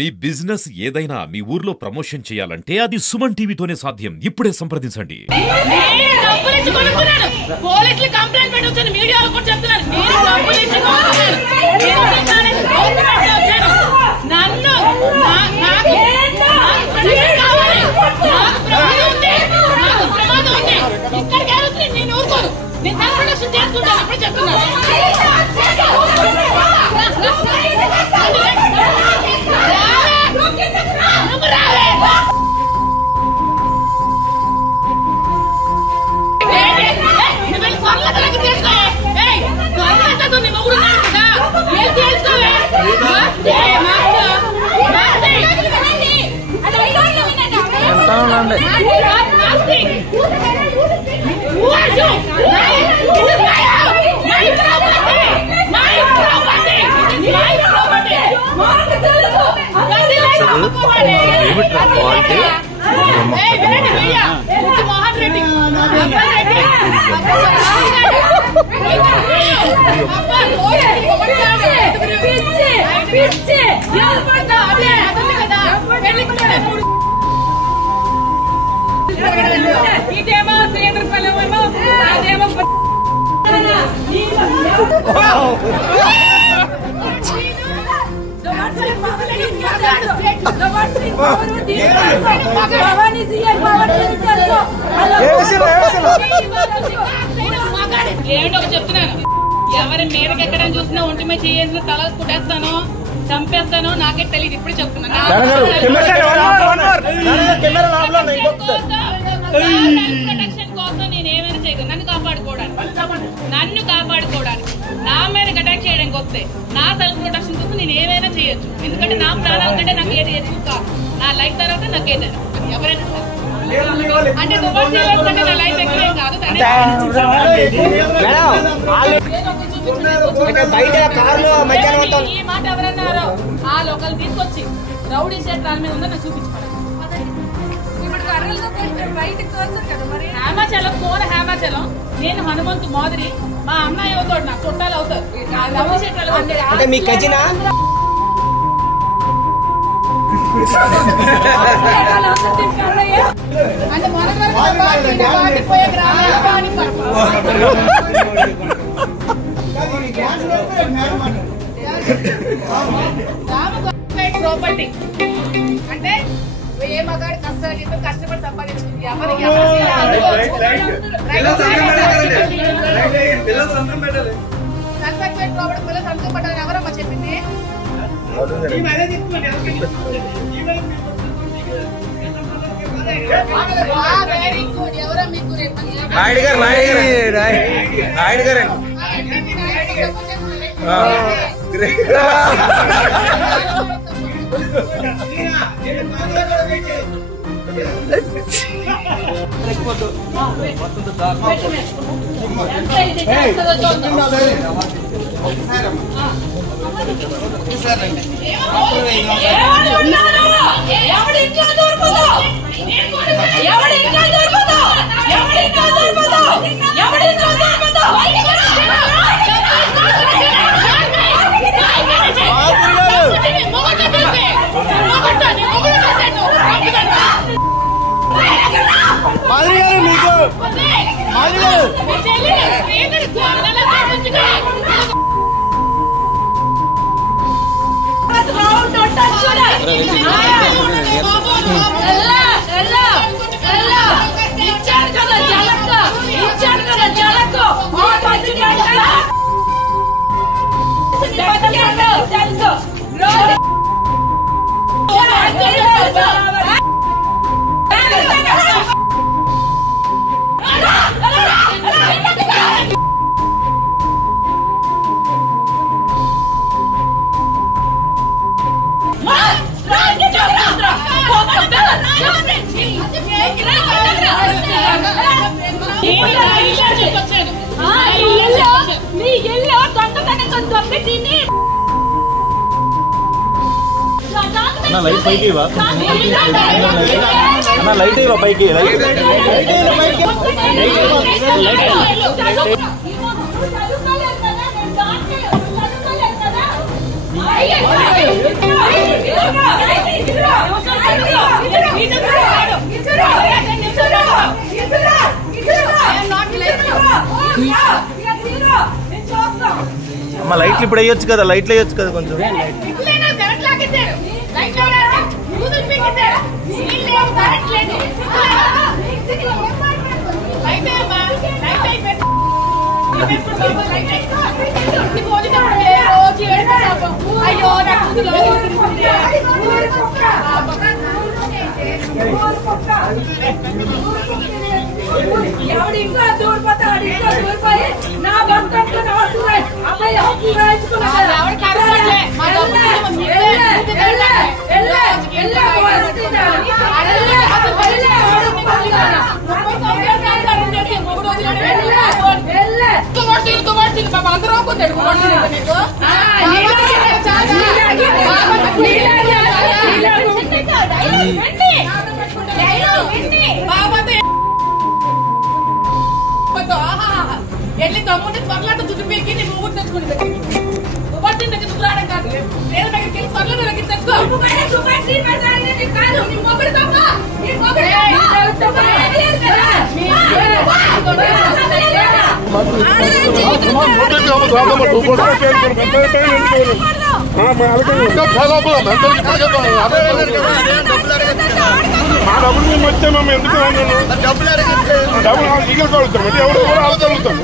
మీ business ఏదైనా మీ ఊర్లో promotion చేయాలంటే అది సుమన్ టీవీతోనే సాధ్యం. ఇప్పుడే సంప్రదించండి. పోలీసులు కంప్లైంట్ పెట్టొచ్చాను, మీడియాలో కూడా చెప్తున్నారు. నన్ను ప్రమాదం ఉంది, ఇక్కడికి వెళ్తుంది, నేను ఊరుకోను, నేను ప్రొడక్షన్ చేసుకుంటాను. ఇప్పుడు చెప్తున్నాను. ఇదేమో సేంద్రఫలమేమో అదేమో ఏంటో చెప్తున్నాను. ఎవరి మీదకి ఎక్కడ చూసినా ఒంటి మీద చేసిన తల కుట్టేస్తాను, చంపేస్తాను, నాకే తెలియదు. ఇప్పుడు చెప్తున్నాను. ప్రొటెక్షన్ కోసం నేను ఏమైనా చేయగలను. నన్ను కాపాడుకోవడానికి నా మీద అటాక్ చేయడానికి వస్తే నా సెల్ఫ్ ప్రొటెక్షన్ కోసం నేను ఏమైనా చేయొచ్చు. ఎందుకంటే నా ప్రాణాల కంటే నాకు ఏది ఎక్కువ కాదు. నా లైఫ్ తర్వాత నాకు ఏదైనా ఎవరైనా అంటే కంటే నా లైఫ్ ఎక్కువ కాదు. ఈ మాట ఎవరన్నారో ఆ లోకల్ తీసుకొచ్చి రౌడీ షర్ట్ దాని మీద ఉందో నాకు చూపించుకోవాలి. హేమాచలం కోన హేమాచలం, నేను హనుమంతు మాదిరి, మా అన్నయ్య అవుతాడు, నాకు చుట్టాలు అవుతారు. రౌడీ షర్ట్ అంటే మీ కజినా? అంటే మొదటిపోయే ప్రాపర్టీ అంటే ఏ మగాడి కష్టపడి సంపాదించుకుంది. ఎవరికి సర్టిఫికేట్ ప్రాపర్టీ పిల్లలు సంతకం పెట్టాలని ఎవరమ్మా చెప్పింది? Very good. ఎవరో మీకు నాయుడు గారు లైట్ పైకి లైట్ అయ్యా పైకి అమ్మ లైట్లు ఇప్పుడు వేయొచ్చు కదా, లైట్లు వేయొచ్చు కదా కొంచెం. అయ్యో ఎవడి ఇంకా దూరిపోతాడు, ఇంకా దూరిపోయి నా భర్త అమ్మాయి ఎల్లి తమ్ముంటే త్వరలాట చుట్టు పీకి నీ ఊరు తెచ్చుకుని దగ్గర దగ్గర దుబ్బలాడడం కాదు, నేను దగ్గరికి వెళ్ళి త్వరలో దగ్గర తెచ్చుకో. మా డబ్బులు మేము వచ్చే మేము ఎందుకు డబ్బులు ఈగలు కలుగుతాం అంటే ఎవరు కూడా ఆలోచనలుగుతాం.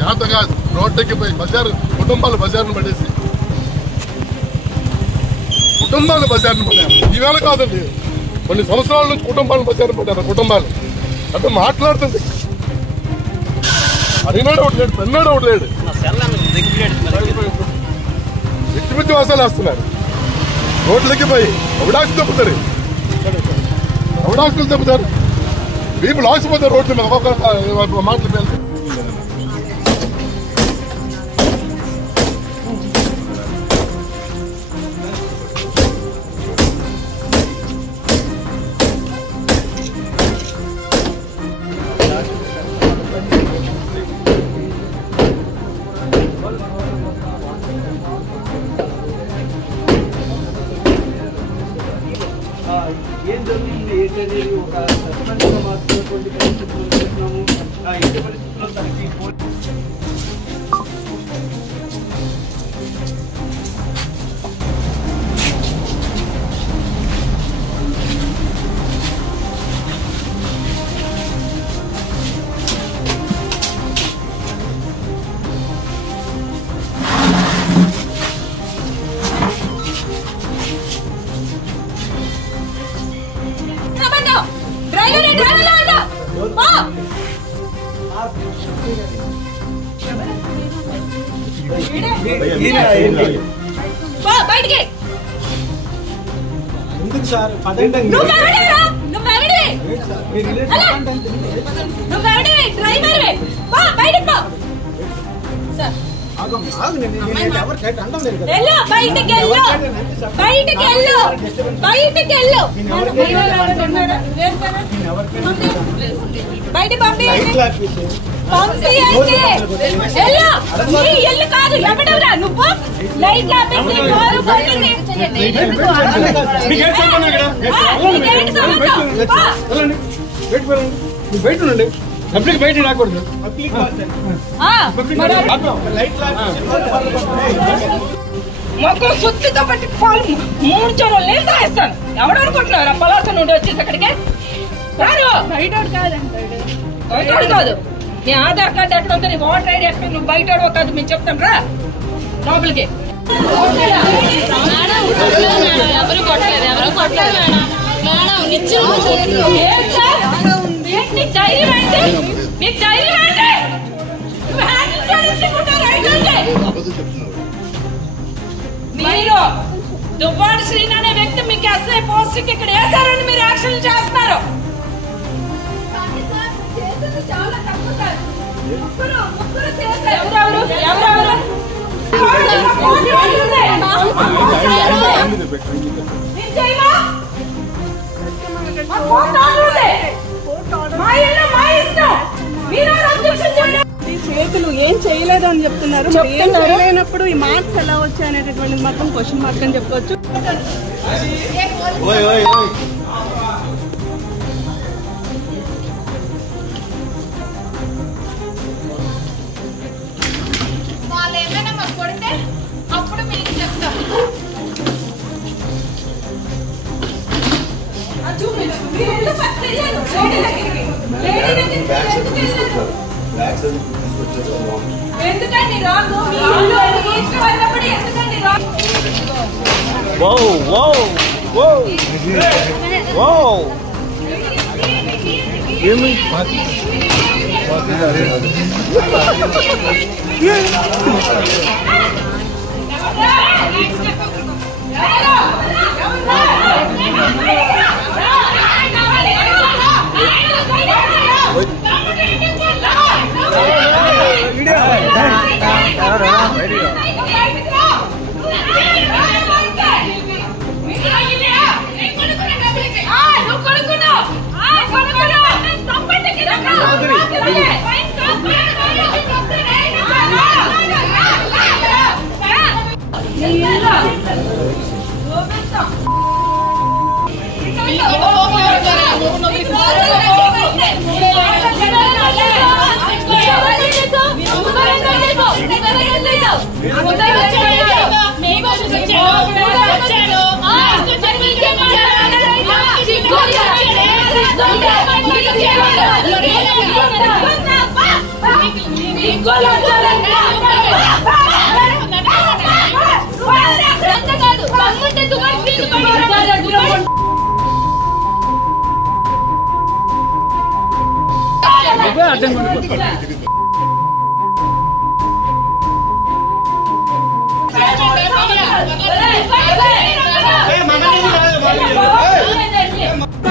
జాత కాదు, రోడ్డుకి పోయి బజారు కుటుంబాలు బజార్ను పడేసి కుటుంబాలు బజార్ను పడ్డారు. ఈవేళ కాదండి, కొన్ని సంవత్సరాల నుంచి కుటుంబాలు బజార్ను పడ్డారు. కుటుంబాలు అంటే మాట్లాడుతుంది అడిగినాడు ఒకటి లేడు, పెన్నాడు ఒకటి లేడు, వ్యక్తిమిత్తి వాసాలు వేస్తున్నారు. రోడ్లకి పోయి అవడాకులు తప్పుతారు, అవడాకులు తప్పుతారు, వీపు లాసిపోతారు రోడ్ల మీద ఒక్కొక్క మాటలు పేరు. ఏం జరిగింది ఏంటనేది ఒక సస్పెన్స్లో మాత్రమే పరిస్థితులు చూస్తున్నాము. ఇంటి పరిస్థితుల్లో తనకి బయటికి ఎందుకు సార్ పదండి బయట ఎల్లు కాదు ఎవడెవరా నువ్వు లైట్ బయట ఉండండి, పబ్లిక్ బయట రాకూడదు. మొక్కలు సుత్తితో పట్టి పాలు 3 చెరువులు నీళ్ళు తాగిస్తాను. ఎవడనుకుంటున్నారు ఆ పలాస నుండి వచ్చేసి అక్కడికి రారు. బయట కాదు, నీ ఆధార్ కార్డు ఎక్కడ ఉందో, నీ ఓటర్ ఐడి ఎక్కడ, నువ్వు బయట కాదు, మేము చెప్తాం రా లోపలికి. ఎవరు కొట్టలేదు, ఎవరు కొట్టలేదు మేడం. నీకు ధైర్యం ఏంటి? నీకు ధైర్యం ఏంటి? మీరు దువ్వాడ శ్రీని అనే వ్యక్తి మీకు ఎస్ఐ పోస్ట్కి ఇక్కడ వేశారని మీరు యాక్షన్ చేస్తున్నారు. ఎవరెవరు చేతులు ఏం చేయలేదు అని చెప్తున్నారు. ఏం చేయలేనప్పుడు ఈ మార్క్స్ ఎలా వచ్చాయి అనేటటువంటి మాత్రం క్వశ్చన్ మార్క్ అని చెప్పొచ్చు. వాళ్ళు ఏమైనా మాకు కొడితే అప్పుడు మీకు చెప్తాం. ఎందుకండి రాంగ్ ఇష్టపడినప్పుడు ఎందుకండి రాంగ్?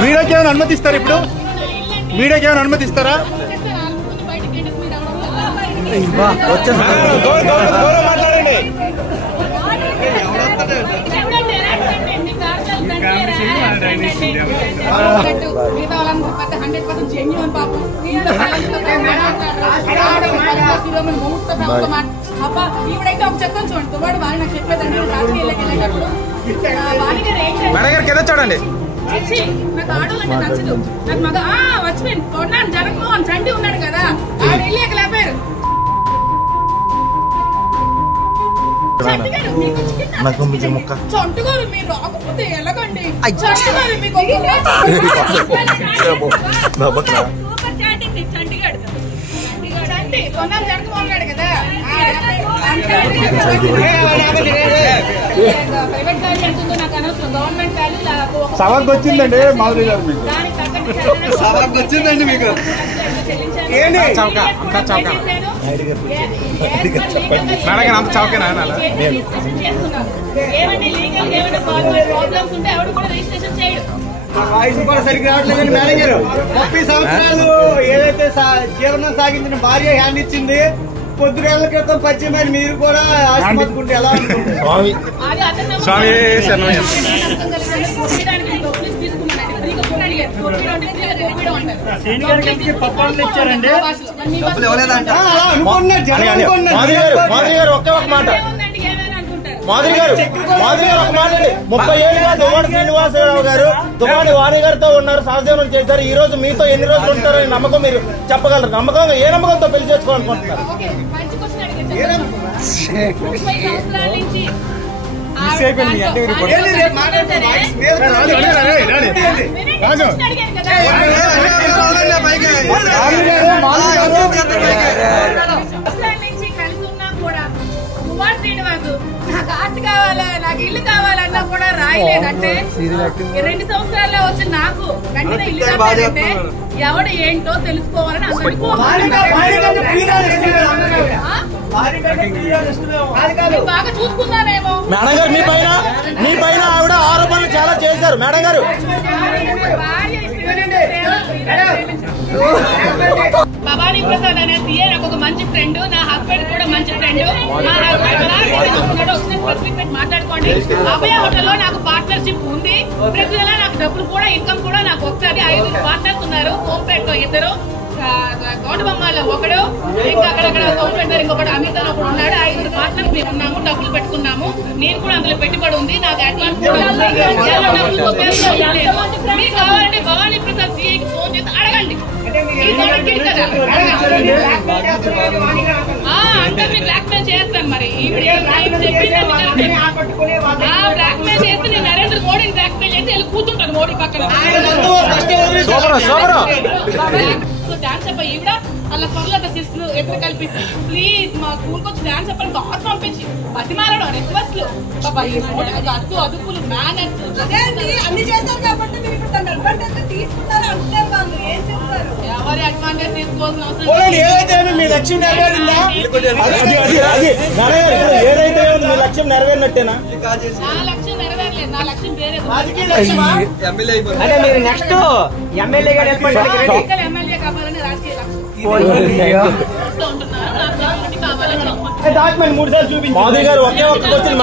మీడియాకి ఏమైనా అనుమతిస్తారు? ఇప్పుడు మీడియాకి ఏమైనా అనుమతిస్తారా? మాట్లాడండి. ఈవిడైతే ఒక చెప్తాను చూడండి, వాడు వాడు నాకు చెప్పలేదండి రాజకీయాల్లోకి వెళ్ళేటప్పుడు మేడం గారు కింద చూడండి. నాకు ఆడవాళ్ళంటే నచ్చదు. నాకు మగ వచ్చిపోయింది కొన్నాను. జగన్మోహన్ చండి ఉన్నాడు కదా, ఆవిడ వెళ్ళి లేపారు. చంటుగారు మీరు రాకపోతే ఎలాగండి? చంటుగారు మీకు చంటి కొన్నాను జగన్మోహన్ గారు కదా, ప్రైవేట్ వాల్యూ ఎంతుందో నాకు అనవసరం. గవర్నమెంట్ వాల్యూ సవాల్కి వచ్చిందండి మాధురి గారు. మీకు దానికి తగ్గట్టు సవాల్కి వచ్చిందండి మీకు. అంత చౌకేనా? ఏమండి లీగల్ ఏమైనా ప్రాబ్లమ్స్ ఉంటే ఎవరు కూడా రిజిస్ట్రేషన్ చేయడు. వాయిస్ కూడా సరిగ్గా రావట్లేదండి. మేడం గారు 30 సంవత్సరాలు ఏదైతే జీవనం సాగించిన భార్య హ్యాండ్ ఇచ్చింది, పొద్దుగేళ్ల క్రితం పరిచయమైన మీరు కూడా ఆశపడుకుంటే ఎలా ఉంటుంది? ఇచ్చారండి. ఒకే ఒక మాట మాధురి గారు ఒక మాట అండి. 30 ఏళ్ళుగా దువ్వాడ శ్రీనివాసరావు గారు దువ్వాడ వాణి గారితో ఉన్నారు, సహజీవనం చేశారు. ఈ రోజు మీతో ఎన్ని రోజులు ఉంటారని నమ్మకం మీరు చెప్పగలరు? నమ్మకంగా ఏ నమ్మకంతో పెళ్లి చేసుకోవాలనుకుంటున్నారు? నాకు ఆస్తి కావాలా, నాకు ఇల్లు కావాలన్నా కూడా రాయలేదంటే 2 సంవత్సరాల్లో వచ్చి నాకు వెంటనే ఇల్లు కావాలంటే ఎవడు ఏంటో తెలుసుకోవాలని అందరికీ బాగా చూసుకున్నానేమో. మేడం గారు మీ పైన ఆవిడ ఆరోపణలు చాలా చేశారు. మేడం గారు భార్య భవానీ ప్రసాద్ అనే సీఏ నాకు ఒక మంచి ఫ్రెండ్, నా హస్బెండ్ కూడా మంచి ఫ్రెండ్. మా హస్బెండ్ మాట్లాడుకోండి. అభయ హోటల్లో నాకు పార్ట్నర్షిప్ ఉంది. ప్రతి నెల నాకు డబ్బులు కూడా ఇన్కమ్ కూడా నాకు వస్తుంది. 5 పార్ట్నర్స్ ఉన్నారు. హోంపేట్ లో 2, గౌడబొమ్మలో 1, ఇంకా అక్కడక్కడ సోమపేట ఇంకొకటి అమిత్ అని ఒకడు ఉన్నాడు. 5 పార్ట్నర్స్ మేము ఉన్నాము. డబ్బులు పెట్టుకున్నాము. నేను కూడా అందులో పెట్టుబడి ఉంది. నాకు అడ్వాన్స్ కూడా ఉంది. మీకు కావాలంటే భవానీ ప్రసాద్ సీఐకి ఫోన్ చేసి అడగండి. అందరినీ బ్లాక్ మెయిల్ చేస్తాను. మరి బ్లాక్ మెయిల్ చేస్తే నేను నరేంద్ర మోడీని బ్లాక్ మెయిల్ చేసి వెళ్ళి కూర్చుంటాను మోడీ పక్కన. డాన్స్ అబ్బాయి ఈవిడ అలా పనులు చేస్తూ ఎక్కడ కల్పిస్తుంది. ప్లీజ్ మా స్కూల్కి వచ్చి డాన్స్ అబ్బాయి కార్ పంపించి బతిమారడం రిక్వెస్ట్ లు అద్దు అదుపులు మేనర్స్ అన్ని చేస్తారు కాబట్టి మీరు ఇప్పుడు తన అడ్వాంటేజ్ తీసుకున్నారు అంటారు. వాళ్ళు ఏం చెప్తారు? ఎవరి అడ్వాంటేజ్ తీసుకోవాల్సిన అవసరం ఏదైతే మీ లక్ష్యం నెరవేరిందా? ఏదైతే మీ లక్ష్యం నెరవేరినట్టేనా? నా లక్ష్యం నెరవేరలేదు. నా లక్ష్యం వేరే. అంటే మీరు నెక్స్ట్ ఎమ్మెల్యే గారు ఎమ్మెల్యే కావాలని రాజకీయ లక్ష్యం ఉంటున్నారు. డాక్యుమెంట్ 3 సార్లు చూపించి మాధురి గారు ఒకే ఒక్క క్వశ్చన్.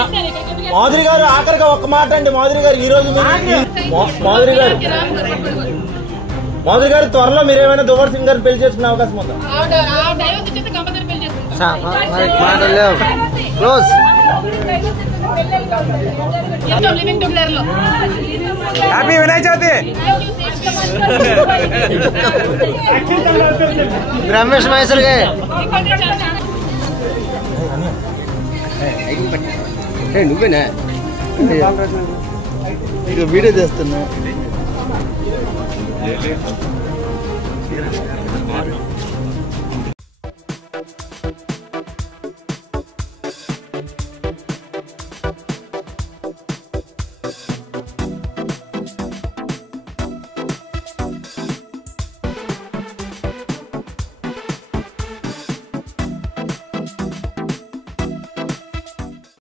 మాధురి గారు ఆఖరిగా ఒక్క మాట అండి. మాధురి గారు ఈ రోజు మాధురి గారు త్వరలో మీరు ఏమైనా దువ్వాడ సింగ్ గారిని పెళ్లి చేసుకునే అవకాశం ఉందా? హ్యాపీ వినాయక చవితి. రమేష్ మహేశ్వర్ గారు నువ్వేనా ఇక వీడియో చేస్తున్నా.